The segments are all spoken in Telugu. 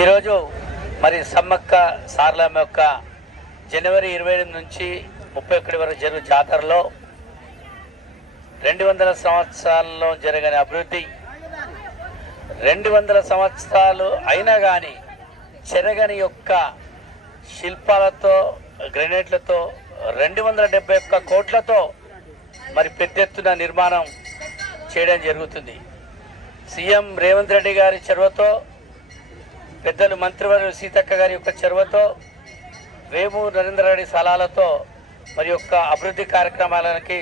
ఈరోజు మరి సమ్మక్క సారలమ్మ యొక్క జనవరి 28 నుంచి 31 వరకు జరుగు జాతరలో 200 సంవత్సరాల్లో జరగని అభివృద్ధి, 200 సంవత్సరాలు అయినా కానీ చెరగని యొక్క శిల్పాలతో, గ్రెనేట్లతో 271 కోట్లతో మరి పెద్ద ఎత్తున నిర్మాణం చేయడం జరుగుతుంది. సీఎం రేవంత్ రెడ్డి గారి చొరవతో, పెద్దలు మంత్రివర్యులు సీతక్క గారి యొక్క చొరవతో, వేమూరు నరేంద్ర రెడ్డి సలహాలతో మరి యొక్క అభివృద్ధి కార్యక్రమాలకి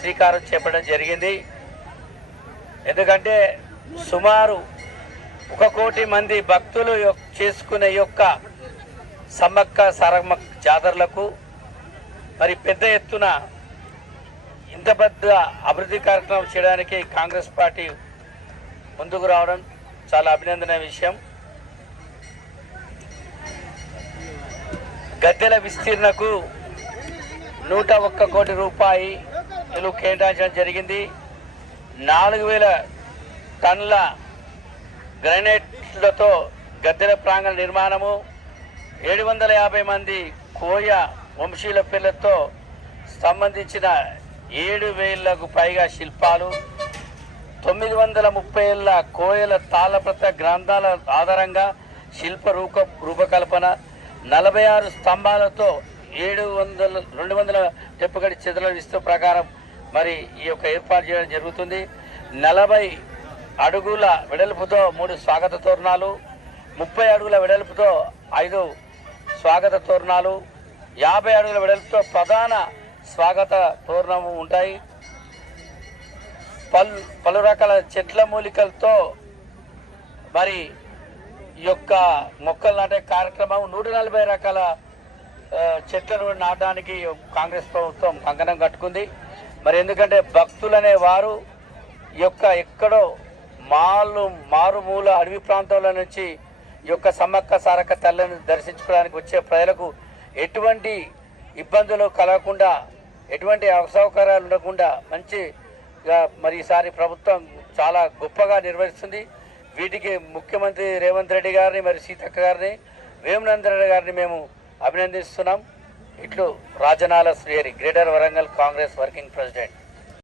శ్రీకారం చేపట్టడం జరిగింది. ఎందుకంటే సుమారు 1 కోటి మంది భక్తులు చేసుకునే యొక్క సమ్మక్క సారమ్మ జాతరలకు మరి పెద్ద ఎత్తున ఇంత పెద్ద అభివృద్ధి కార్యక్రమం చేయడానికి కాంగ్రెస్ పార్టీ ముందుకు రావడం చాలా అభినందనీయ విషయం. గద్దెల విస్తీర్ణకు 101 కోటి రూపాయలు కేటాయించడం జరిగింది. 4000 టన్నుల గ్రానైట్లతో గద్దెల ప్రాంగణ నిర్మాణము, 750 మంది కోయ వంశీయుల పిల్లలతో సంబంధించిన 7000కు పైగా శిల్పాలు, 930 ఏళ్ల కోయల తాళప్రత గ్రంథాల ఆధారంగా శిల్ప రూపకల్పన, 46 స్తంభాలతో 200 తెప్పగడి చెదల విస్తృత ప్రకారం మరి ఈ యొక్క ఏర్పాటు చేయడం జరుగుతుంది. 40 అడుగుల వెడల్పుతో 3 స్వాగత తోరణాలు, 30 అడుగుల వెడల్పుతో 5 స్వాగత తోరణాలు, 50 అడుగుల వెడల్పుతో ప్రధాన స్వాగత తోరణము ఉంటాయి. పలు రకాల చెట్ల మూలికలతో మరి ఈ యొక్క మొక్కలు నాటే కార్యక్రమం, 140 రకాల చెట్లను నాటడానికి కాంగ్రెస్ ప్రభుత్వం కంకణం కట్టుకుంది. మరి ఎందుకంటే భక్తులనే వారు ఈ యొక్క ఎక్కడో మారుమూల అడవి ప్రాంతాల నుంచి ఈ యొక్క సమ్మక్క సారక్క తల్లిని దర్శించుకోవడానికి వచ్చే ప్రజలకు ఎటువంటి ఇబ్బందులు కలగకుండా, ఎటువంటి అసౌకర్యాలు ఉండకుండా మంచిగా మరి ఈసారి ప్రభుత్వం చాలా గొప్పగా నిర్వహిస్తుంది. వీటికి ముఖ్యమంత్రి రేవంత్ రెడ్డి గారిని, మరి సీతక్క గారిని, వేమనందర్ రెడ్డి గారిని మేము అభినందిస్తున్నాం. ఇట్లు Rajanala Srihari, greater Warangal Congress working president.